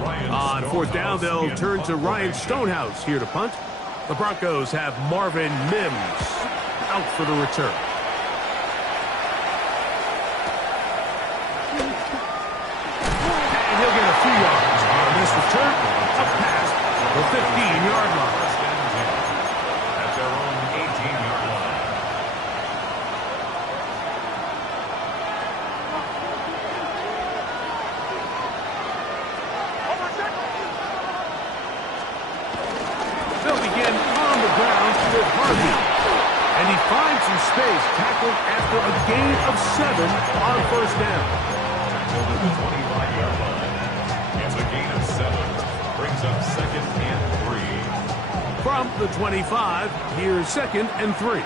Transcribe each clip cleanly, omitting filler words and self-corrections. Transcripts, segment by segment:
On fourth down, they'll turn to Ryan Stonehouse here to punt. The Broncos have Marvin Mims out for the return. And he'll get a few yards on this return, up past the 15-yard line. At their own 18-yard line. They'll begin on the ground with Harvey. And he finds some space, tackled after a gain of 7 on first down. Tackled at the 25-yard line. It's a gain of 7. Brings up 2nd and 3. From the 25, here's 2nd and 3.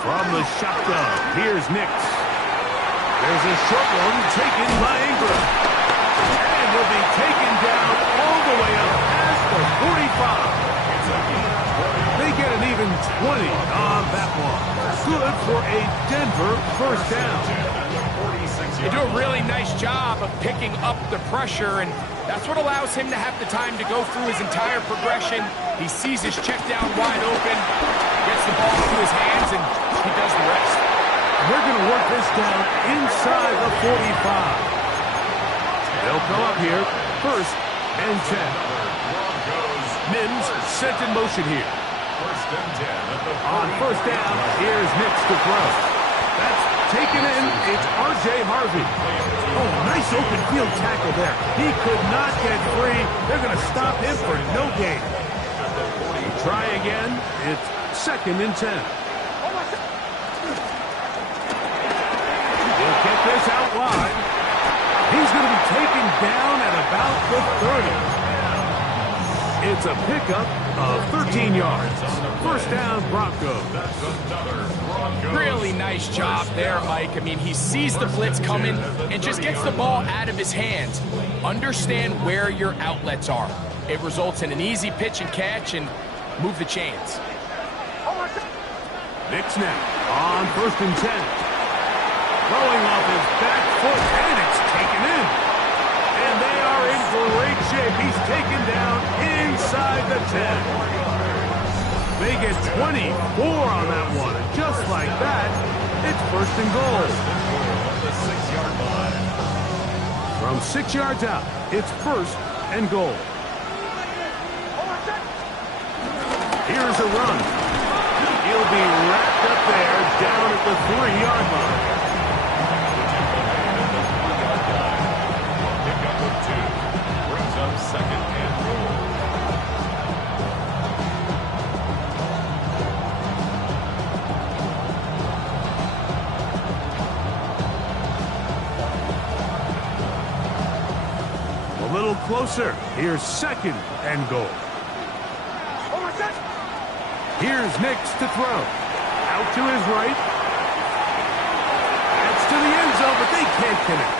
From the shotgun, here's Nix. There's a short one taken by Ingram. And he'll be taken down all the way up past the 45. They get an even 20 on that one. Good for a Denver first down. They do a really nice job of picking up the pressure, and that's what allows him to have the time to go through his entire progression. He sees his check down wide open, gets the ball into his hands, and he does the rest. They're going to work this down inside the 45. They'll come up here, 1st and 10. Mims set in motion here. 1st and 10. On first down, here's Nix to throw. That's taken in. It's R.J. Harvey. Oh, nice open field tackle there. He could not get free. They're going to stop him for no gain. Try again. It's 2nd and 10. He'll get this out wide. He's going to be taken down at about the 30. It's a pickup of 13 yards. First down, Broncos. Really nice job there, Mike. I mean, he sees the blitz coming and just gets the ball out of his hands. Understand where your outlets are. It results in an easy pitch and catch and move the chains. Nix now on 1st and 10. Throwing off his back foot, and it's taken in. And they are in great shape. He's taken down inside the 10. They get 24 on that one. And just like that, it's 1st and goal. The 6-yard line. From 6 yards out, it's 1st and goal. Here's a run. He'll be wrapped up there down at the 3-yard line. Pickup of 2. Brings up 2nd and goal. A little closer. Here's 2nd and goal. Here's Nix to throw. Out to his right. That's to the end zone, but they can't connect.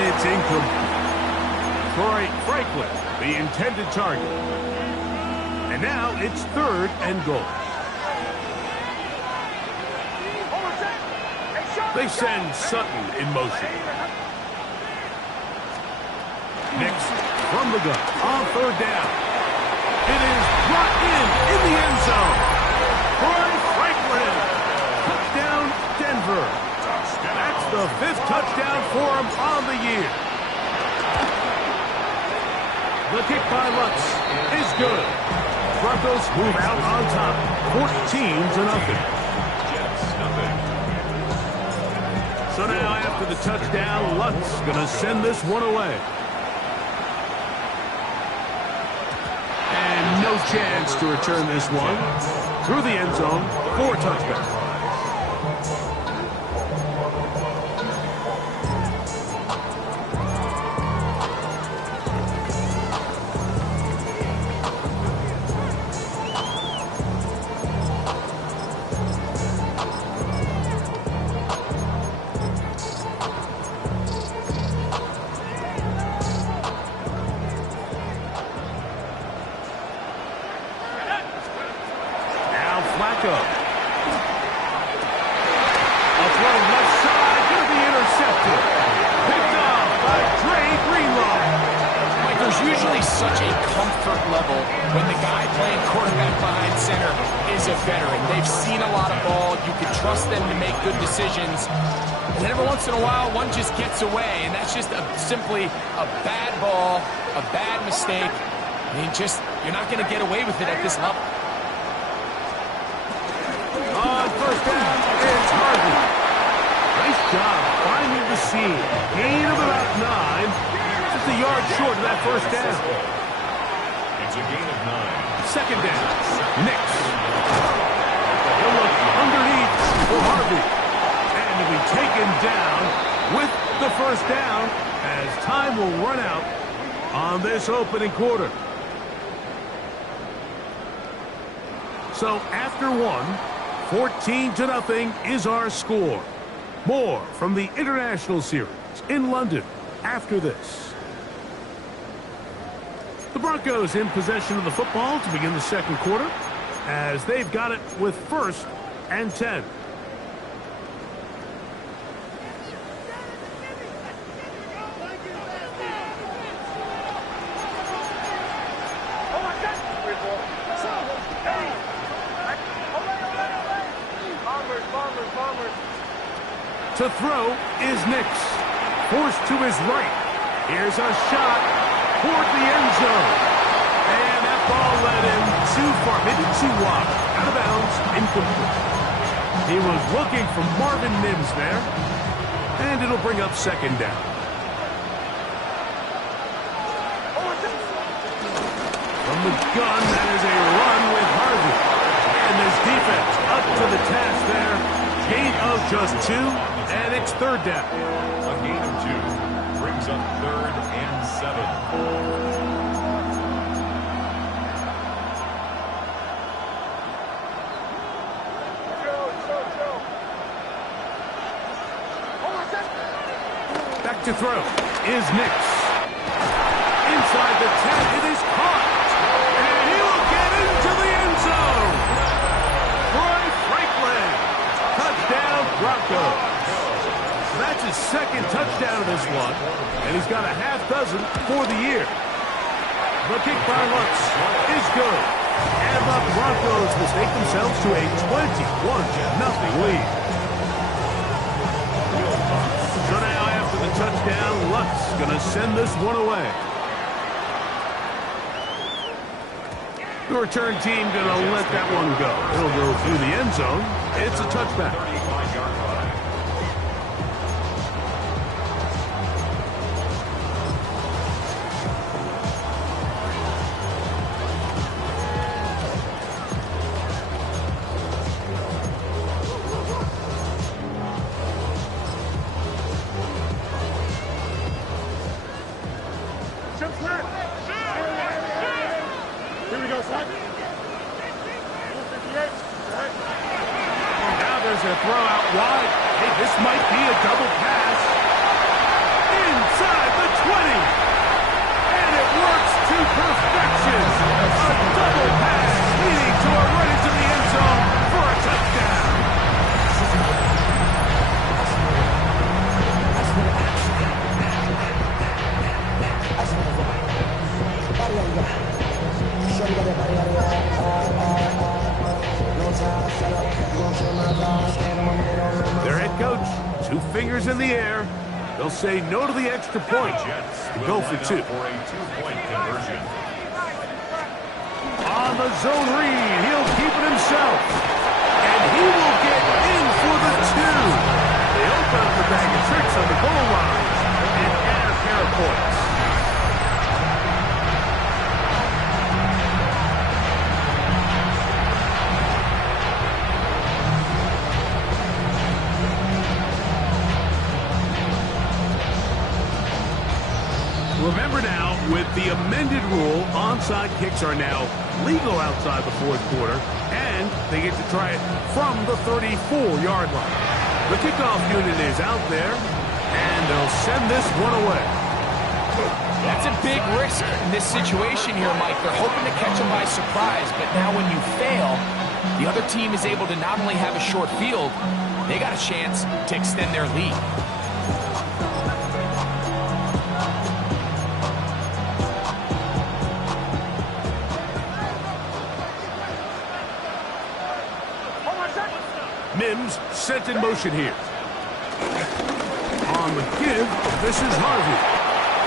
It's incomplete. Troy Franklin, the intended target. And now it's 3rd and goal. They send Sutton in motion. Nix from the gun on 3rd down. It is brought in the end zone. Troy Franklin. Touchdown, Denver. That's the 5th touchdown for him on the year. The kick by Lutz is good. Broncos move out on top, 14-0. So now after the touchdown, Lutz going to send this one away. And no chance to return this one. Through the end zone for a touchdown. such a comfort level when the guy playing quarterback behind center is a veteran. They've seen a lot of ball. You can trust them to make good decisions. And then every once in a while, one just gets away, and that's just simply a bad ball, a bad mistake. I mean, you're not going to get away with it at this level. On first down, it's Harvey. Nice job finding the seam. Gain of about 9. Just a yard short of that first down. It's a gain of 9. Second down, Nix. He'll look underneath for Harvey. And he'll be taken down with the first down as time will run out on this opening quarter. So after 14-0 is our score. More from the International Series in London after this. The Broncos in possession of the football to begin the second quarter as they've got it with 1st and 10. To throw is Nix. Forced to his right. Here's a shot toward the end zone. And that ball led him too far, maybe too wide. Out of bounds, incomplete. He was looking for Marvin Mims there. And it'll bring up second down. From the gun, that is a run with Harvey. And this defense up to the task there. Gain of just 2, and it's third down. A gain of 2 brings up 3rd and 7. Back to throw is Nix. Inside the 10, it is caught. And he will get into the end zone. Troy Franklin. Touchdown, Broncos. That's his second touchdown of this one, and he's got a half dozen for the year. The kick by Lutz is good, and the Broncos mistake themselves to a 21-0 lead. So now after the touchdown, Lutz going to send this one away. The return team going to let that one go. It'll go through the end zone. It's a touchback. 35-yard line. Here we go, son. Now there's a throw out wide. Hey, this might be a double pass. Inside the 20. And it works to perfection. A double pass leading to a run into the end zone for a touchdown. Their head coach, 2 fingers in the air. They'll say no to the extra point and go for 2. For a 2-point conversion. On the zone read, he'll keep it himself. And he will get in for the 2. They open up the bag of tricks on the goal line and add a pair of points. Remember now, with the amended rule, onside kicks are now legal outside the fourth quarter, and they get to try it from the 34-yard line. The kickoff unit is out there, and they'll send this one away. That's a big risk in this situation here, Mike. They're hoping to catch them by surprise, but now when you fail, the other team is able to not only have a short field, they got a chance to extend their lead. set in motion here. On the give, this is Harvey.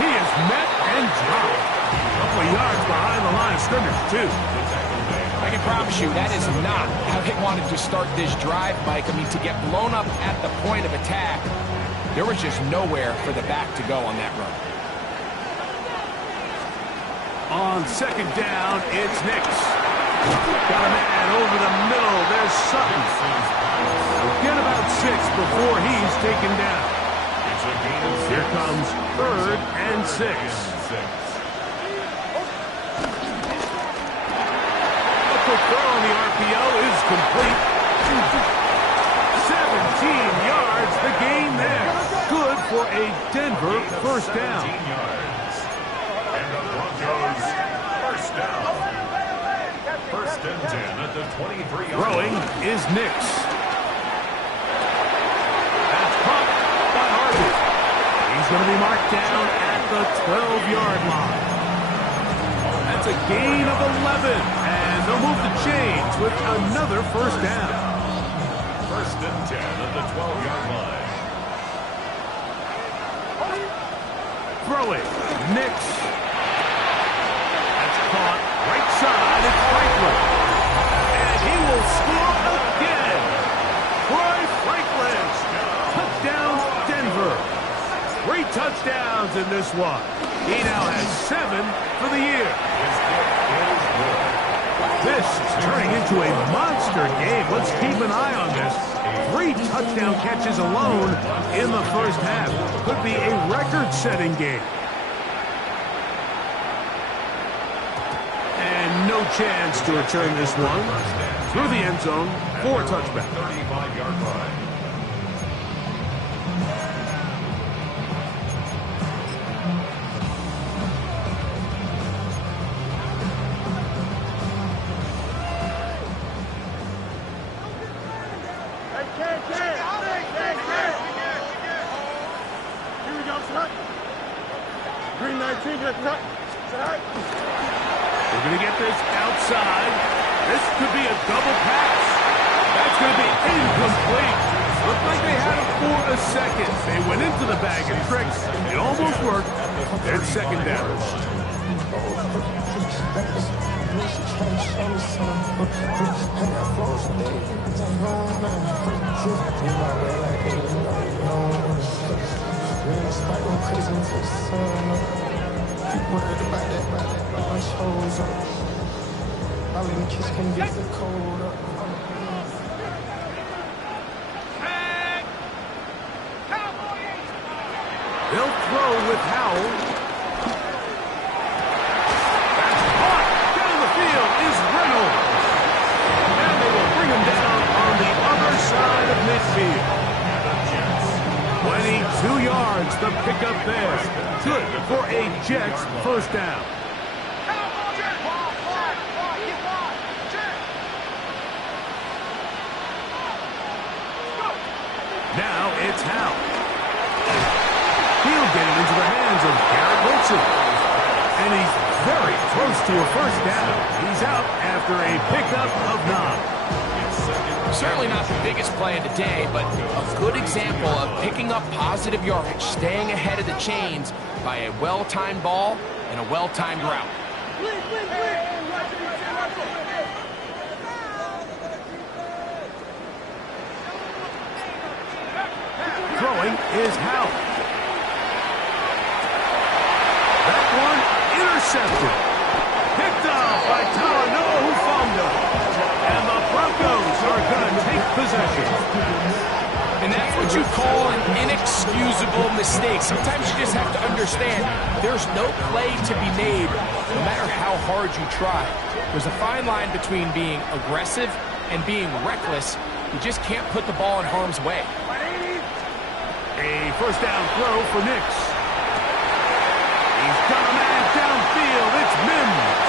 He is met and dropped. A couple of yards behind the line of scrimmage, too. I can promise you that is not how they wanted to start this drive, Mike. I mean, to get blown up at the point of attack, there was just nowhere for the back to go on that run. On second down, it's Nix. Got a man over the middle. There's Sutton. Get about 6 before he's taken down. Here comes 3rd and 6. A quick throw on the RPO is complete. 17 yards, the gain there. Good for a Denver first down. And the Broncos first down. 1st and 10 at the 23-yard line. Throwing is Nix. That's caught by Harvey. He's going to be marked down at the 12-yard line. That's a gain of 11. And they'll move the chains with another first down. 1st and 10 at the 12-yard line. Throwing, Nix. That's caught right side. It's Franklin. And he will score again. Troy Franklin. Touchdown, Denver. 3 touchdowns in this one. He now has 7 for the year. This is turning into a monster game. Let's keep an eye on this. 3 touchdown catches alone in the first half. Could be a record-setting game. And no chance to return this one. Through the end zone for a touchback. 35-yard line. We're going to get this outside. This could be a double pass. That's going to be incomplete. Looked like they had it for a second. They went into the bag of tricks. It almost worked. It's second down. They'll throw with Howell. That's caught. Down the field is Reynolds. And they will bring him down on the other side of midfield. 22 yards, the pickup there. Good for a Jets first down. Now it's Howell. He'll get it into the hands of Garrett Wilson. And he's very close to a first down. He's out after a pickup of 9. Certainly not the biggest play of the day, but a good example of picking up positive yardage, staying ahead of the chains by a well-timed ball and a well-timed route. Throwing is Howell. That one intercepted. Picked off by Talanoa Hufanga. And the Broncos are going to take possession. And that's what you call an inexcusable mistake. Sometimes you just have to understand there's no play to be made, no matter how hard you try. There's a fine line between being aggressive and being reckless. You just can't put the ball in harm's way. A first down throw for Nix. He's got a man downfield. It's Mims.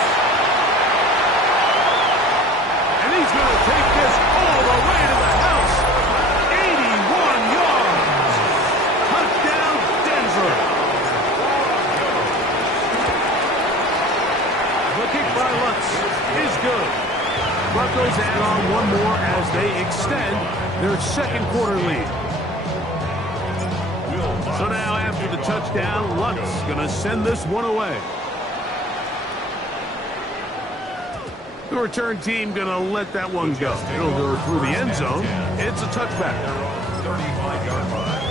And he's going to take this all the way to the house. 81 yards. Touchdown, Denver. The kick by Lutz is good. Broncos add on one more as they extend their second quarter lead. So now after the touchdown, Luck's going to send this one away. The return team going to let that one go. It'll go through the end zone. It's a touchback. 35-yard line.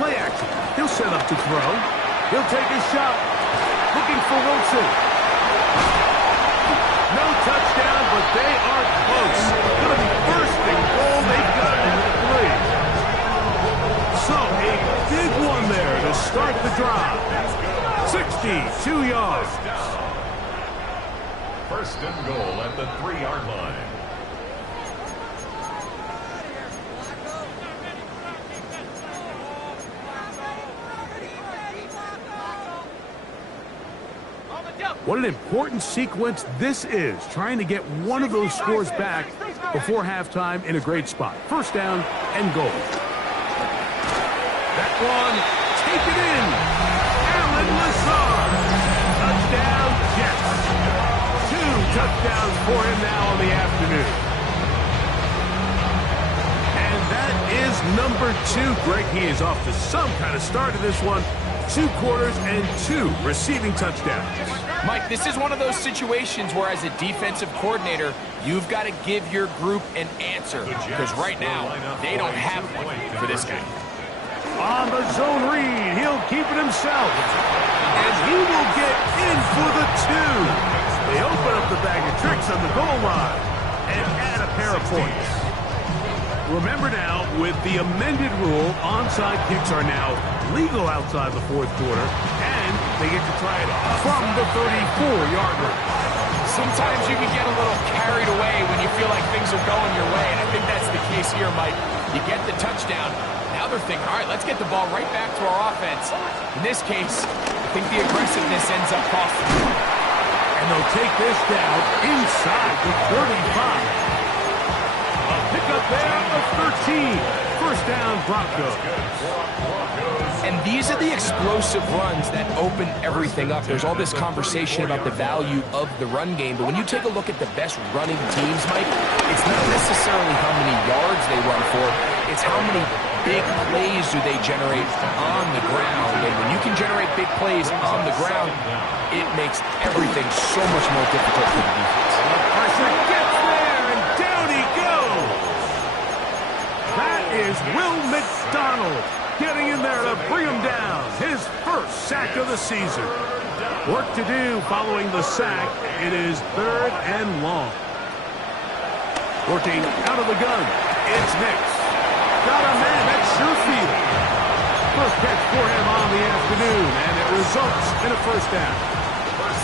Play action. He'll set up to throw. He'll take a shot. Looking for Wilson. No touchdown, but they are close. Going to be first and goal. They've got it at 3. So a big one there to start the drive. 62 yards. First and goal at the 3-yard line. What an important sequence this is, trying to get one of those scores back before halftime in a great spot. First down and goal. That one, take it in. Alan Lazard. Touchdown, Jets. 2 touchdowns for him now on the afternoon. And that is number 2. Greg, he is off to some kind of start to this one. 2 quarters and 2 receiving touchdowns. Mike, this is one of those situations where as a defensive coordinator, you've got to give your group an answer. Because right now, they don't have one for this guy. On the zone read, he'll keep it himself. And he will get in for the 2. They open up the bag of tricks on the goal line and add a pair of points. Remember now, with the amended rule, onside kicks are now legal outside the fourth quarter, and they get to try it from the 34-yard line. Sometimes you can get a little carried away when you feel like things are going your way, and I think that's the case here, Mike. You get the touchdown. Now they're thinking, all right, let's get the ball right back to our offense. In this case, I think the aggressiveness ends up costing them. And they'll take this down inside the 35. A pickup there of 13. First down, Broncos. And these are the explosive runs that open everything up. There's all this conversation about the value of the run game, but when you take a look at the best running teams, Mike, it's not necessarily how many yards they run for, it's how many big plays do they generate on the ground. And when you can generate big plays on the ground, it makes everything so much more difficult for the defense. Pressure gets there, and down he goes. That is Will McDonald getting in there to bring him down. His first sack of the season. Work to do following the sack. It is 3rd and long. Working out of the gun. It's Nix. Got a man. That's Sherfield. First catch for him on the afternoon, and it results in a first down.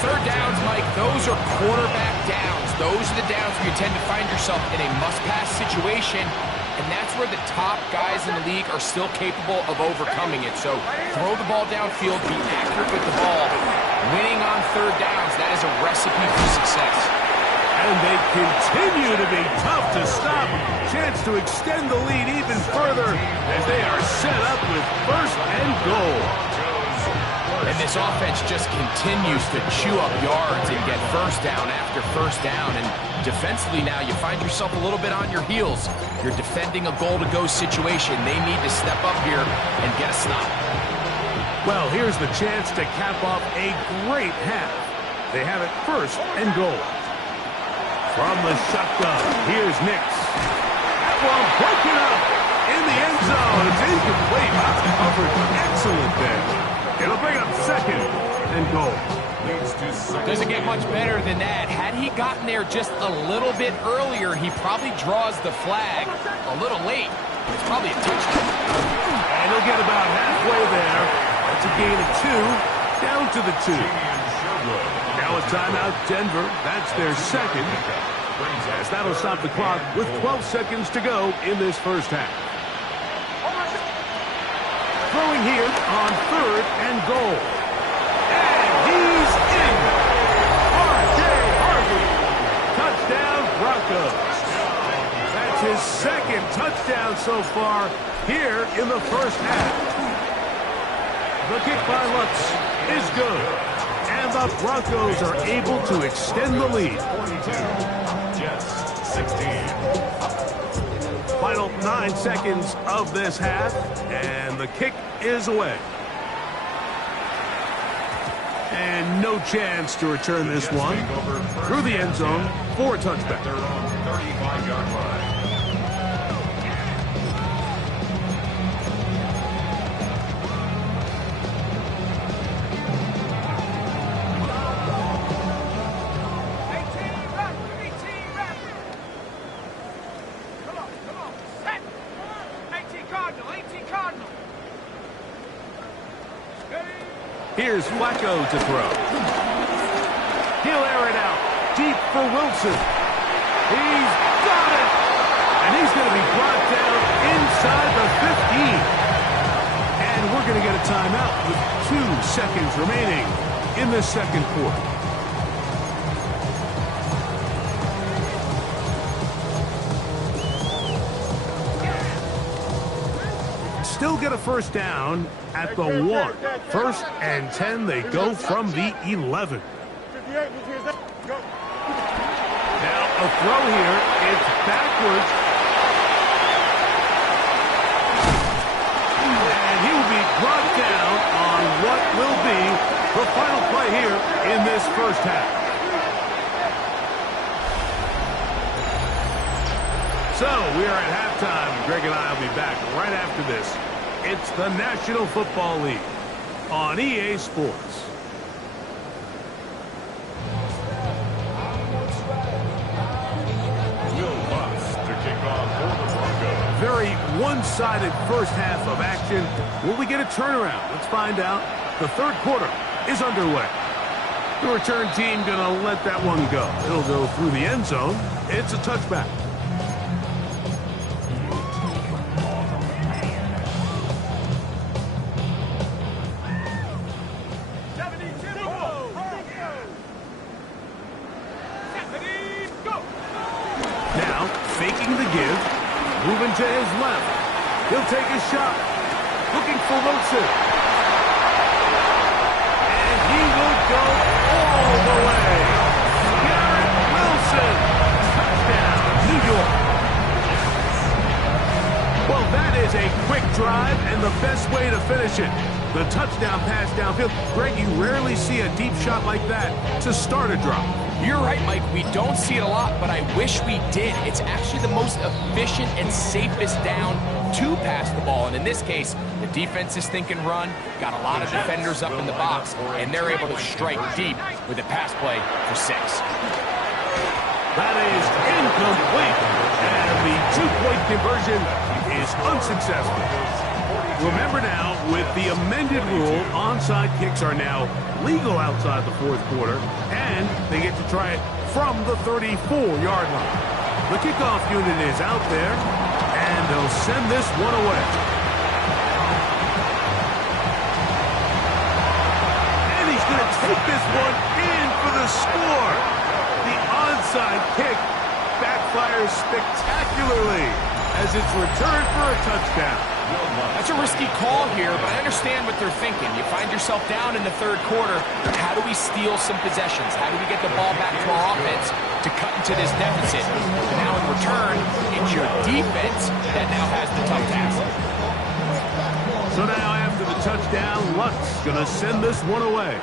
Third downs, Mike, those are quarterback downs. Those are the downs where you tend to find yourself in a must-pass situation, and that's where the top guys in the league are still capable of overcoming it. So throw the ball downfield, be accurate with the ball. Winning on third downs, that is a recipe for success. And they continue to be tough to stop. Chance to extend the lead even further as they are set up with first and goal. And this offense just continues to chew up yards and get first down after first down. And defensively now, you find yourself a little bit on your heels. You're defending a goal-to-go situation. They need to step up here and get a stop. Well, here's the chance to cap off a great half. They have it first and goal. From the shotgun, here's Nix. That one broken up in the end zone. It's incomplete. Covered excellent there. It'll bring up second and goal. Doesn't get much better than that. Had he gotten there just a little bit earlier, he probably draws the flag a little late. It's probably a touchdown. And he'll get about halfway there. That's a gain of 2, down to the 2. Now a timeout, Denver. That's their second. As that'll stop the clock with 12 seconds to go in this first half. Throwing here on 3rd and goal. his second touchdown so far here in the first half. The kick by Lutz is good. And the Broncos are able to extend the lead. 42, Jets 16. Final 9 seconds of this half, and the kick is away. And no chance to return this one through the end zone for a touchback. They're on 35-yard line. Here's Flacco to throw. He'll air it out deep for Wilson. He's got it! And he's going to be brought down inside the 15. And we're going to get a timeout with 2 seconds remaining in the second quarter. Still get a first down at the 1. 1st and 10, they go from the 11. Now a throw here, it's backwards. And he will be brought down on what will be the final play here in this first half. So we are at halftime. Greg and I will be back right after this. It's the National Football League on EA Sports. Will Lutz to kick off for the Broncos. Very one-sided first half of action. Will we get a turnaround? Let's find out. The third quarter is underway. The return team going to let that one go. It'll go through the end zone. It's a touchback. Now, faking the give, moving to his left. He'll take a shot, looking for Wilson. And he will go all the way. Garrett Wilson, touchdown, New York. Well, that is a quick drive and the best way to finish it. The touchdown pass downfield. Greg, you rarely see a deep shot like that to start a drive. You're right, Mike. We don't see it a lot, but I wish we did. It's actually the most efficient and safest down to pass the ball. And in this case, the defense is thinking run, got a lot of defenders up in the box, and they're able to strike deep with a pass play for 6. That is incomplete. And the 2-point conversion is unsuccessful. Remember now, with the amended rule, onside kicks are now legal outside the fourth quarter, and they get to try it from the 34-yard line. The kickoff unit is out there, and they'll send this one away. And he's going to take this one in for the score. The onside kick backfires spectacularly as it's returned for a touchdown. That's a risky call here, but I understand what they're thinking. You find yourself down in the third quarter. How do we steal some possessions? How do we get the ball back to our offense to cut into this deficit? And now in return, it's your defense that now has the tough task. So now after the touchdown, Lutz going to send this one away.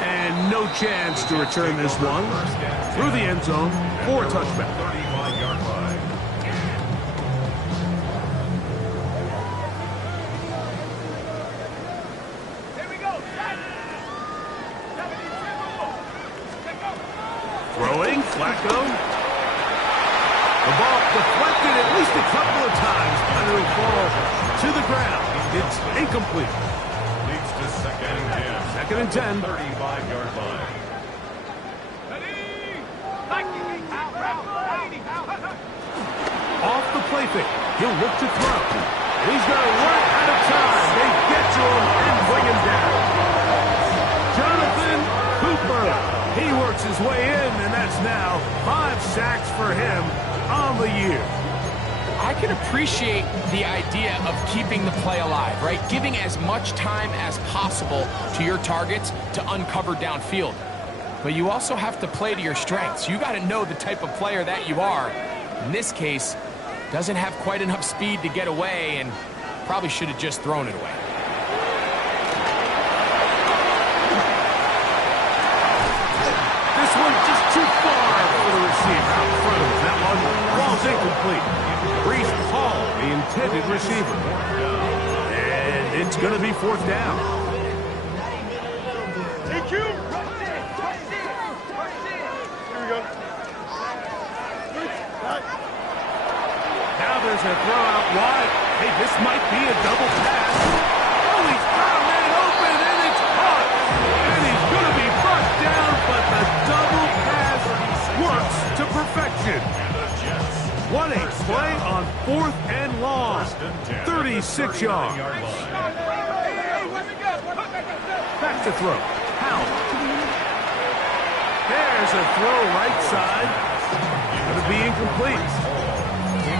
And no chance to return this one through the end zone for a touchback. 35-yard line. Throwing, Flacco. The ball deflected at least a couple of times, but it'll fall to the ground. It's incomplete. Leads to 2nd and 10. 2nd and 10. 35-yard line. Off the play fake. He'll look to throw. He's going to run out of time. They get to him and bring him down. Jonathan Cooper. He works makes his way in, and that's now 5 sacks for him on the year. I can appreciate the idea of keeping the play alive, right? Giving as much time as possible to your targets to uncover downfield. But you also have to play to your strengths. You got to know the type of player that you are. In this case, doesn't have quite enough speed to get away and probably should have just thrown it away. This one's just too far for the receiver out in front of him. That one falls incomplete. Breece Hall, the intended receiver. And it's going to be 4th down. Thank you. Now there's a throw out wide. Hey, this might be a double pass. Oh, he's got a man open, and it's caught. And he's going to be brought down, but the double pass works to perfection. What a play on 4th and long. 36 yards. Back to throw. Howell. There's a throw right side. Going to be incomplete.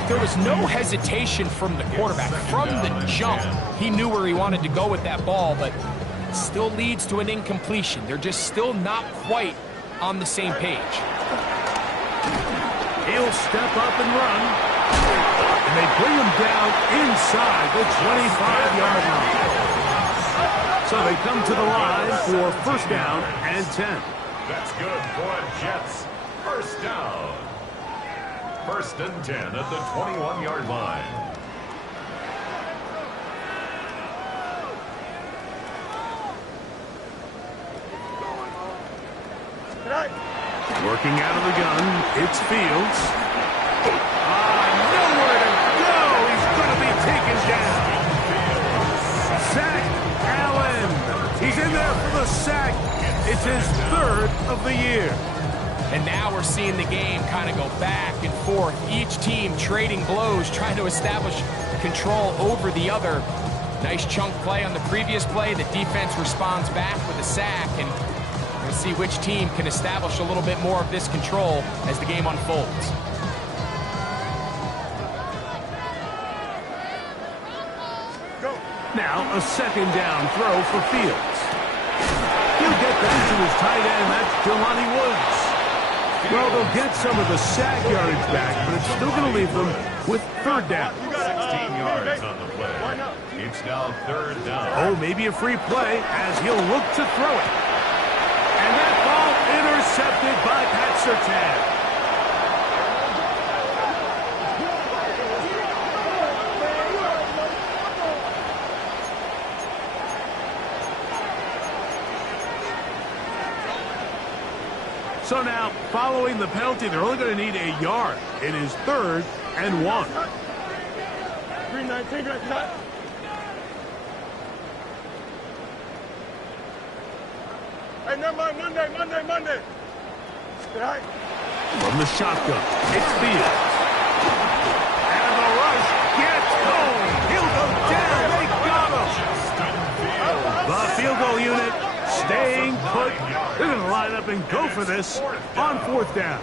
There was no hesitation from the quarterback. From the jump, he knew where he wanted to go with that ball, but it still leads to an incompletion. They're just still not quite on the same page. He'll step up and run. And they bring him down inside the 25-yard line. So they come to the line for 1st down and 10. That's good for Jets. 1st down. 1st and 10 at the 21-yard line. Working out of the gun, it's Fields. Nowhere to go. He's going to be taken down. Sack Allen. He's in there for the sack. It's his 3rd of the year. And now we're seeing the game kind of go back and forth. Each team trading blows, trying to establish control over the other. Nice chunk play on the previous play. The defense responds back with a sack, and we'll see which team can establish a little bit more of this control as the game unfolds. Now a 2nd down throw for Fields. He'll get that to his tight end. That's Jelani Woods. Well, they'll get some of the sack yardage back, but it's still going to leave them with 3rd down. 16 yards on the play. It's now 3rd down. Oh, maybe a free play as he'll look to throw it. And that ball intercepted by Pat Surtain. So now, following the penalty, they're only going to need a yard. It is 3rd and 1. 319 right now. Hey, never mind. Monday. Right. From the shotgun, it's Fields. And the rush gets home. He'll go down. They got him. The field goal unit staying put. They're going to line up and go for this on 4th down.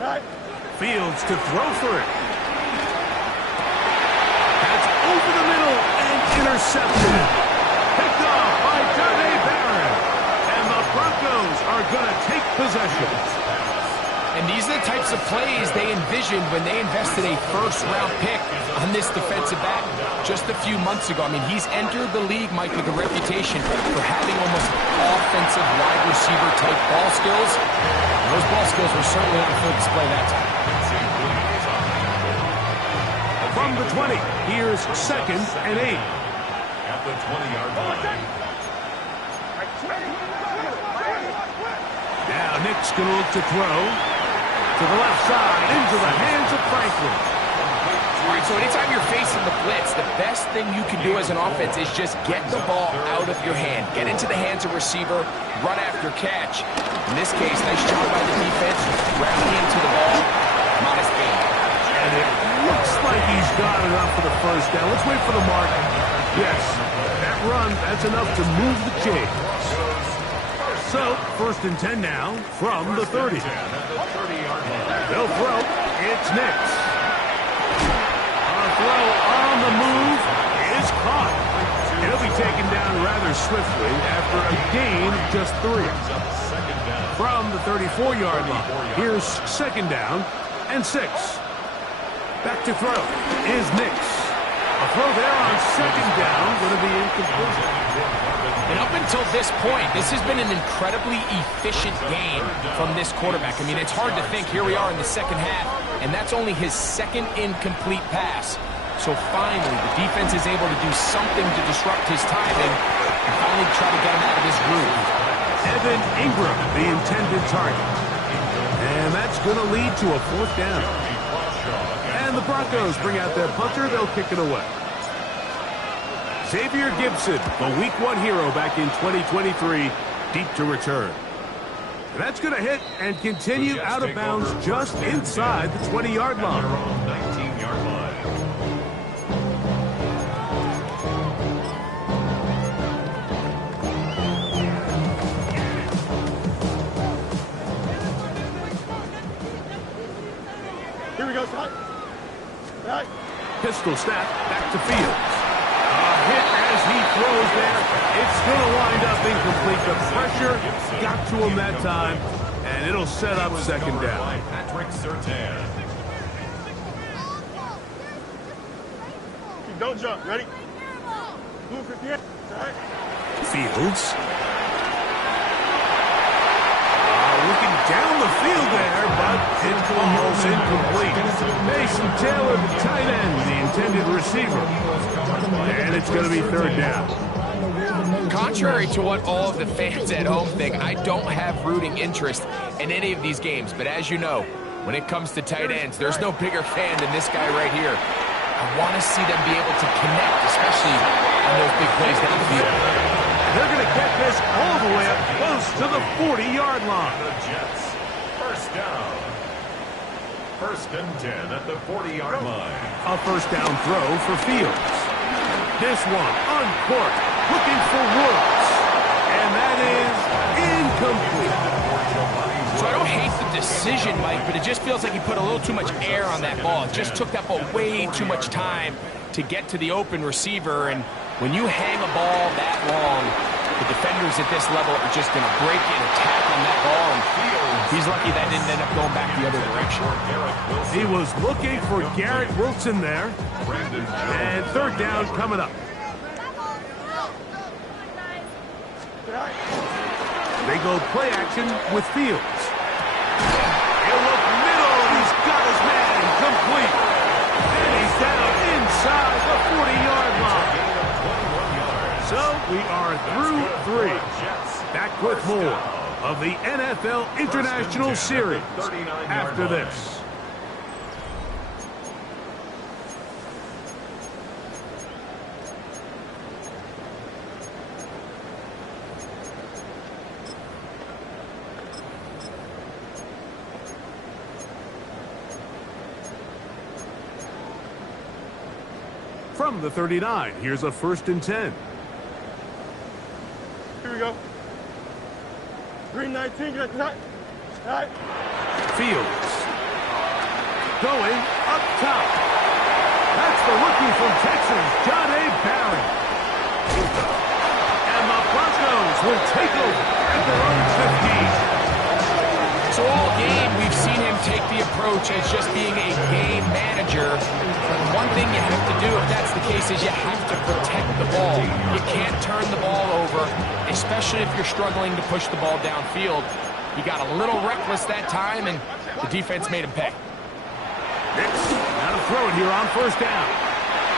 Right. Fields to throw for it. That's over the middle and intercepted. Picked off by Jahdae Barron. And the Broncos are going to take possession. And these are the types of plays they envisioned when they invested a 1st-round pick on this defensive back just a few months ago. I mean, he's entered the league, Mike, with a reputation for having almost offensive wide receiver type ball skills. And those ball skills were certainly on full display that time. From the 20, here's 2nd and 8. At the 20-yard line. Now Nick's going to look to throw to the left side into the hands of Franklin. All right, so anytime you're facing the blitz, the best thing you can do as an offense is just get the ball out of your hand. Get into the hands of receiver, run after catch. In this case, nice job by the defense, rallying to the ball. Modest gain. And it looks like he's got enough for the 1st down. Let's wait for the mark. Yes, that run, that's enough to move the chains. So, 1st and 10 now from the 30. They'll throw. It's Nix. A throw on the move is caught. He'll be taken down rather swiftly after a gain of just 3. From the 34-yard line, here's 2nd down and 6. Back to throw is Nix. A throw there on 2nd down, going to be incomplete. And up until this point, this has been an incredibly efficient game from this quarterback. I mean, it's hard to think. Here we are in the second half, and that's only his 2nd incomplete pass. So finally, the defense is able to do something to disrupt his timing and finally try to get him out of his groove. Evan Ingram, the intended target. And that's going to lead to a 4th down. And the Broncos bring out their punter. They'll kick it away. Xavier Gibson, the Week 1 hero back in 2023, deep to return. And that's going to hit and continue out of bounds just inside the 20-yard line. 19-yard line. Here we go, son. Right. Pistol snap back to Fields. A hit as he throws there. It's going to wind up incomplete. The pressure got to him that time, and it'll set up 2nd down. Patrick Surtain. Don't jump. Ready? Move 58. Right. Fields. Looking down the field there, but it falls incomplete. Mason Taylor, the tight end, the intended receiver. And it's going to be 3rd down. Contrary to what all of the fans at home think, I don't have rooting interest in any of these games. But as you know, when it comes to tight ends, there's no bigger fan than this guy right here. I want to see them be able to connect, especially on those big plays downfield. They're going to get this all the way up close to the 40-yard line. The Jets. 1st down. 1st and 10 at the 40-yard line. A 1st down throw for Fields. This one uncorked, looking for Woods. And that is incomplete. So I don't hate the decision, Mike, but it just feels like he put a little too much air on that ball. It just took that ball way too much time to get to the open receiver. And when you hang a ball that long, the defenders at this level are just going to break and attack on that ball. And he's lucky that didn't end up going back the other direction. He was looking for Garrett Wilson there. And 3rd down coming up. They go play action with Fields. He'll look middle, and he's got his man complete. And he's down inside the 40-yard line. So we are through 3. Back with more of the NFL International Series after this. From the 39, here's a 1st and 10. Here we go. 319. Get that. Right. Fields. Going up top. That's the rookie from Texas, John A. Barry. And the Broncos will take over at their own 15. So all game, we've seen him take the approach as just being a game manager. But one thing you have to do, if that's the case, is you have to protect the ball. You can't turn the ball over, especially if you're struggling to push the ball downfield. He got a little reckless that time, and the defense made him pay. Nix, now to throw it here on 1st down.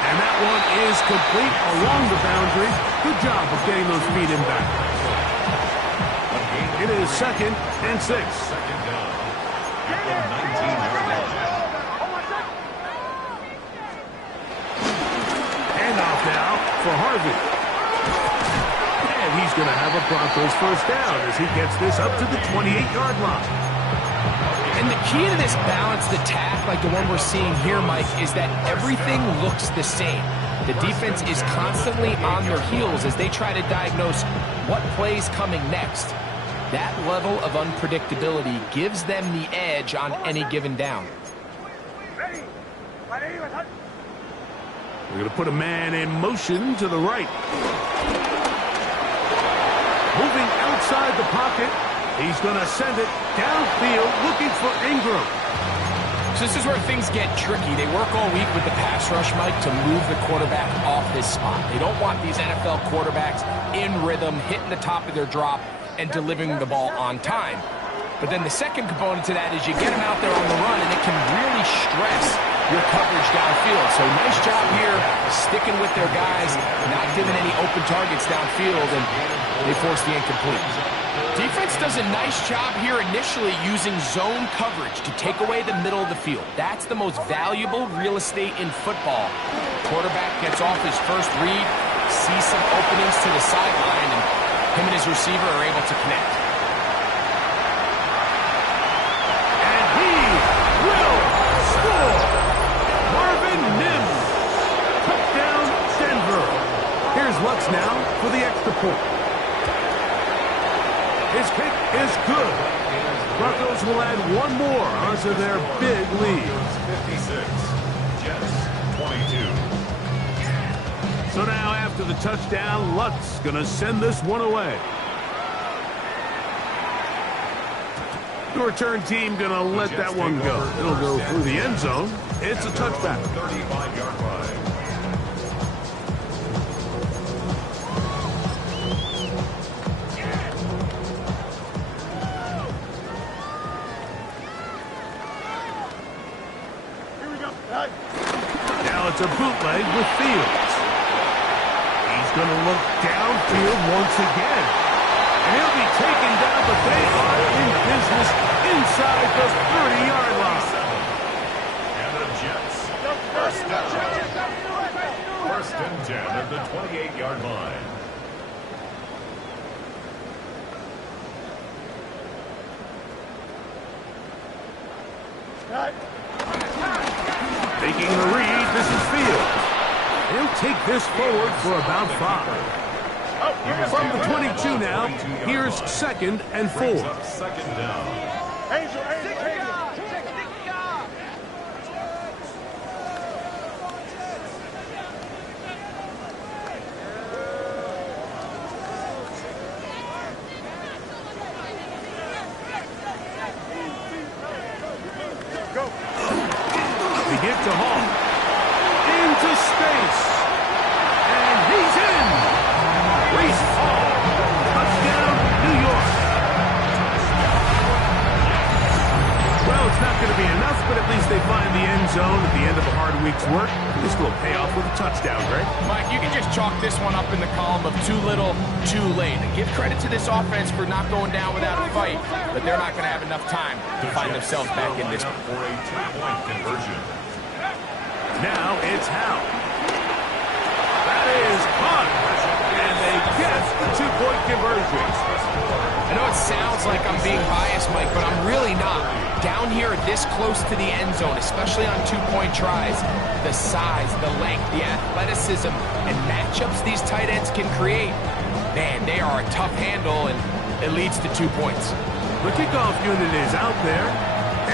And that one is complete along the boundary. Good job of getting those feet in back. It is 2nd and 6. 2nd down. At the 19-yard line. Handoff now for Harvey. And he's going to have a Broncos 1st down as he gets this up to the 28-yard line. And the key to this balanced attack, like the one we're seeing here, Mike, is that everything looks the same. The defense is constantly on their heels as they try to diagnose what play's coming next. That level of unpredictability gives them the edge on any given down. We're going to put a man in motion to the right. Moving outside the pocket. He's going to send it downfield looking for Ingram. So this is where things get tricky. They work all week with the pass rush, Mike, to move the quarterback off his spot. They don't want these NFL quarterbacks in rhythm, hitting the top of their drop, and delivering the ball on time. But then the second component to that is you get them out there on the run, and it can really stress your coverage downfield. So nice job here sticking with their guys, not giving any open targets downfield, and they force the incomplete. Defense does a nice job here initially using zone coverage to take away the middle of the field. That's the most valuable real estate in football. Quarterback gets off his first read, sees some openings to the sideline, and him and his receiver are able to connect. And he will score! Marvin Mims! Touchdown, Denver! Here's Lutz now for the extra point. His kick is good. Broncos will add one more onto their big lead. 56, Jets 22. So now after the touchdown, Lutz going to send this one away. The return team going to let that one go. It'll go through the end zone. It's a touchback. 35-yard line. Now it's a bootleg with Fields. He's going to look downfield once again. And he'll be taken down, but they are in business inside the 30-yard line. And the Jets, first down. First and 10 at the 28-yard line. Taking the read, this is Fields. He'll take this forward for about 5. From the 22 now, here's 2nd and 4. Brings up second down. They get to Hall. Into space. And he's in. Breece Hall. Touchdown, New York. Well, it's not going to be enough, but at least they find the end zone at the end of a hard week's work. This will pay off with a touchdown, Greg. Mike, you can just chalk this one up in the column of too little, too late. And give credit to this offense for not going down without a fight, but they're not going to have enough time to find themselves back in this one. For a 2-point conversion. Now it's Hal. That is caught. And they get the 2-point conversion. I know it sounds like I'm being biased, Mike, but I'm really not. Down here this close to the end zone, especially on 2-point tries, the size, the length, the athleticism, and matchups these tight ends can create, man, they are a tough handle, and it leads to 2 points. The kickoff unit is out there,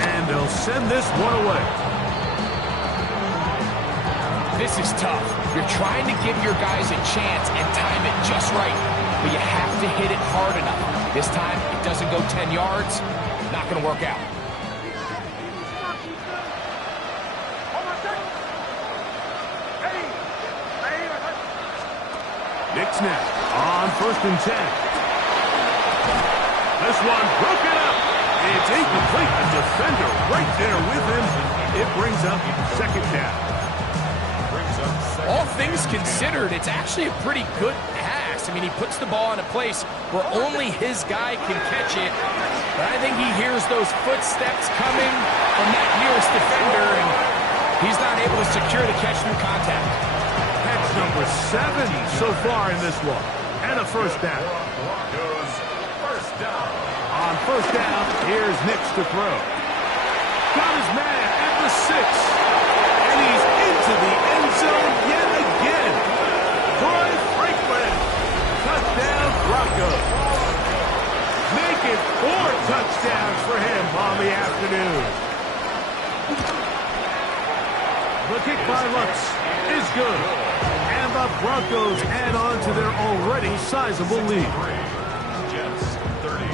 and they'll send this one away. This is tough. You're trying to give your guys a chance and time it just right, but you have to hit it hard enough. This time, it doesn't go 10 yards, not going to work out. Knicks now on 1st and 10. This one broken up. It's incomplete. A defender right there with him. It brings up 2nd down. All things considered, it's actually a pretty good pass. I mean, he puts the ball in a place where only his guy can catch it. But I think he hears those footsteps coming from that nearest defender, and he's not able to secure the catch through contact. Catch number 7 so far in this one. And a 1st down. Broncos, first down. On 1st down, here's Nix to throw. Got his man at the 6. And he's into the end zone yet again. Troy Franklin. Touchdown, Broncos. Make it 4 touchdowns for him on the afternoon. The kick by Lutz is good. And the Broncos add on to their already sizable lead. Jets 30.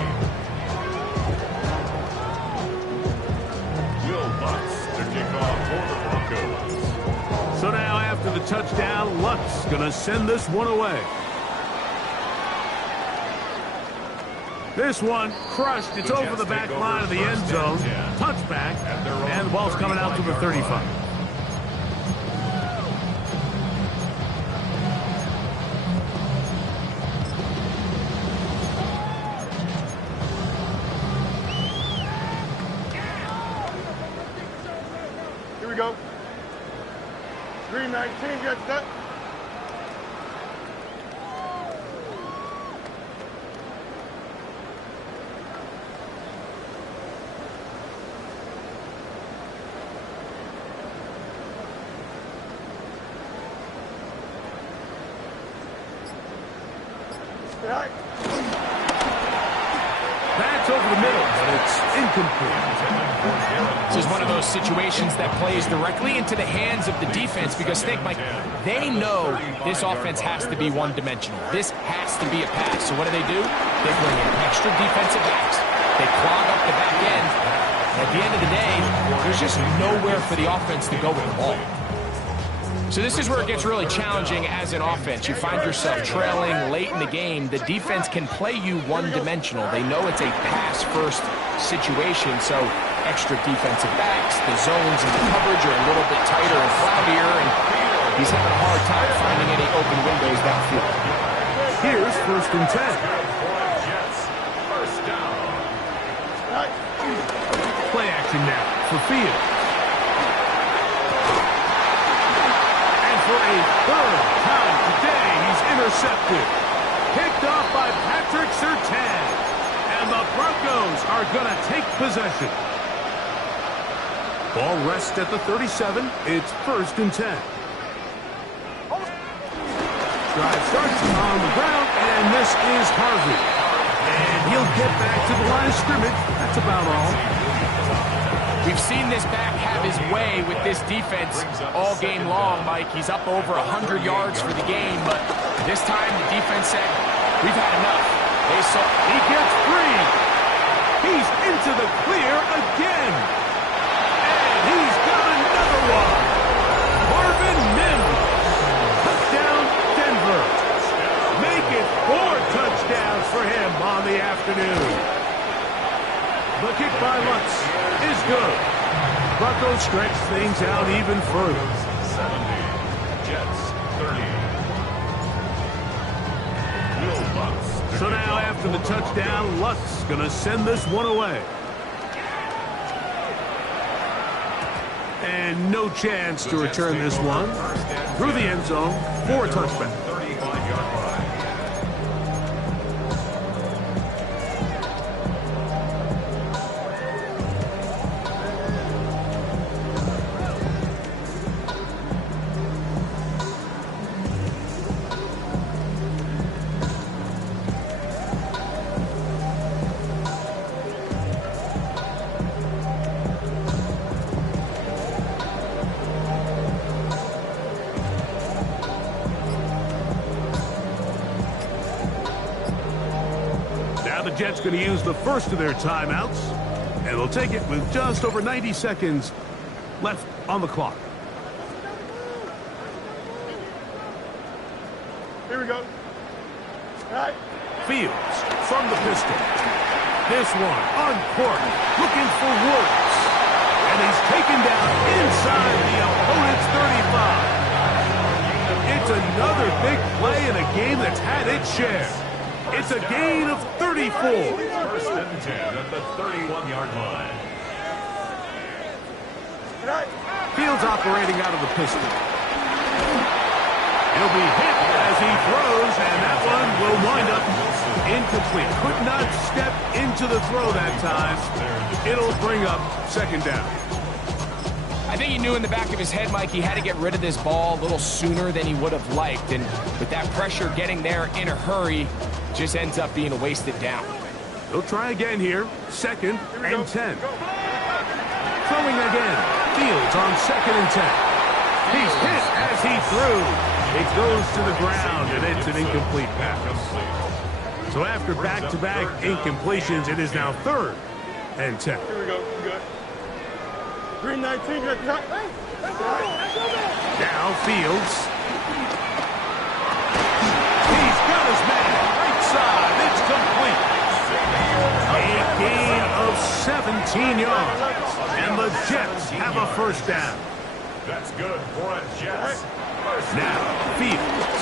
Will Lutz to kick off for the Broncos. So now after the touchdown, Lutz going to send this one away. This one crushed. It's over the back line of the end zone. Touchback. And the ball's coming out to the 35. Here we go. 319 gets that. That's over the middle, but it's incomplete. This is one of those situations that plays directly into the hands of the defense because, think, Mike, they know this offense has to be one-dimensional. This has to be a pass. So what do? They bring in extra defensive backs. They clog up the back end. At the end of the day, there's just nowhere for the offense to go with the ball. So this is where it gets really challenging as an offense. You find yourself trailing late in the game. The defense can play you one-dimensional. They know it's a pass-first situation, so extra defensive backs, the zones and the coverage are a little bit tighter and cloudier, and he's having a hard time finding any open windows downfield. Here's 1st and 10. Jets first down. Play action now for Fields. For a 3rd time today, he's intercepted. Picked off by Patrick Surtain. And the Broncos are going to take possession. Ball rests at the 37. It's 1st and 10. Drive starts on the ground, and this is Harvey. And he'll get back to the line of scrimmage. That's about all. We've seen this back have his way with this defense all game long, Mike. He's up over 100 yards for the game, but this time the defense said, we've had enough. They saw he gets free. He's into the clear again. And he's got another one. Marvin Mims. Touchdown, Denver. Make it 4 touchdowns for him on the afternoon. The kick by Lutz is good. Broncos stretch things out even further. 70. Jets 30. Will Lutz. So now after the touchdown, Lutz going to send this one away. And no chance to return this one. Through the end zone for a touchback. 35-yard line. The Jets going to use the first of their timeouts, and they'll take it with just over 90 seconds left on the clock. Here we go. All right. Fields from the pistol. This one uncorked, looking for Woods. And he's taken down inside the opponent's 35. It's another big play in a game that's had its share. It's a gain of 34. 1st and 10 at the 31-yard line. Fields operating out of the pistol. He'll be hit as he throws, and that one will wind up incomplete. Could not step into the throw that time. It'll bring up 2nd down. I think he knew in the back of his head, Mike, he had to get rid of this ball a little sooner than he would have liked. And with that pressure getting there in a hurry, just ends up being a wasted down. He'll try again here. 2nd and 10. Throwing again. Fields on 2nd and 10. He's hit as he threw. It goes to the ground, and it's an incomplete pass. So after back-to-back incompletions, it is now 3rd and 10. Here we go. Good. 319. Good. Now Fields. He's got his man. Right side. It's complete. A gain of 17 yards. And the Jets have a first down. That's good for a Jets. Now Fields.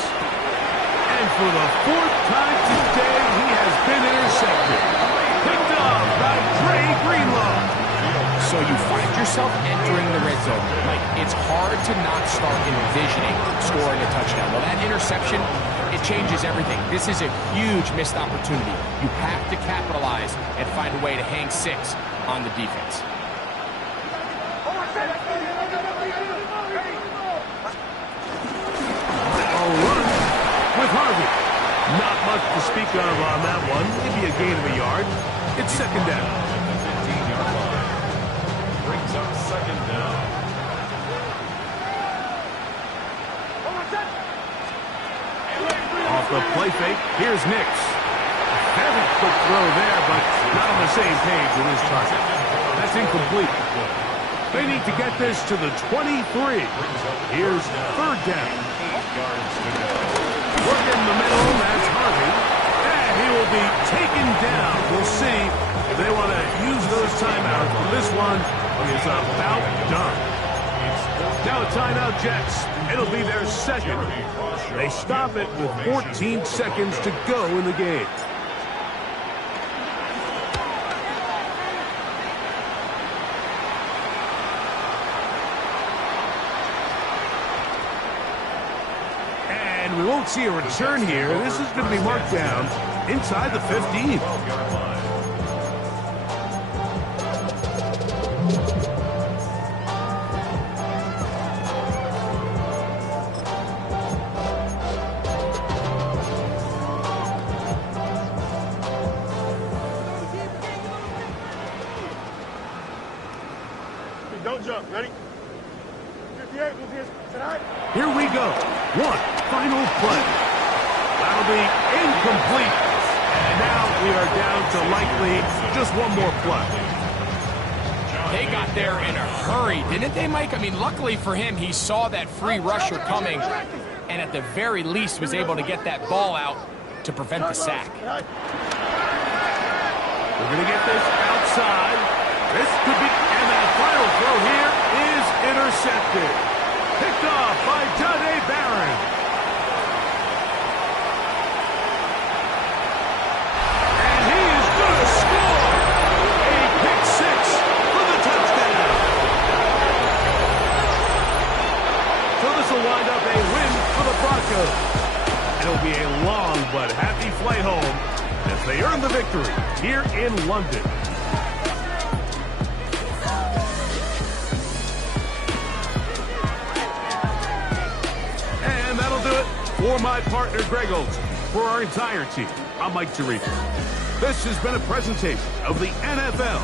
And for the 4th time today, he has been intercepted. Picked up by Dre Greenlaw. So you find yourself entering the red zone. Mike, it's hard to not start envisioning scoring a touchdown. Well, that interception, it changes everything. This is a huge missed opportunity. You have to capitalize and find a way to hang 6 on the defense. A run with Harvey. Not much to speak of on that one. Maybe a gain of a yard. It's 2nd down. Brings up 2nd down. Off the play fake, here's Nix. Very quick throw there, but not on the same page with his target. That's incomplete. They need to get this to the 23. Here's 3rd down. Work in the middle, that's Harvey. And he will be taken down. We'll see if they want to use those timeouts. This one is about done. Now a timeout, Jets. It'll be their 2nd. They stop it with 14 seconds to go in the game. And we won't see a return here. This is going to be marked down inside the 15. Don't jump. Ready? 58. Tonight. Here we go. One final play. That'll be incomplete. And now we are down to likely just one more play. They got there in a hurry, didn't they, Mike? I mean, luckily for him, he saw that free rusher coming and at the very least was able to get that ball out to prevent the sack. We're going to get this outside. This could be, and that final throw here is intercepted. Picked off by Jahdae Barron. And he is going to score. A pick 6 for the touchdown. So this will wind up a win for the Broncos. It'll be a long but happy flight home as they earn the victory here in London. And that'll do it for my partner, Greg Olsen. For our entire team, I'm Mike Tirico. This has been a presentation of the NFL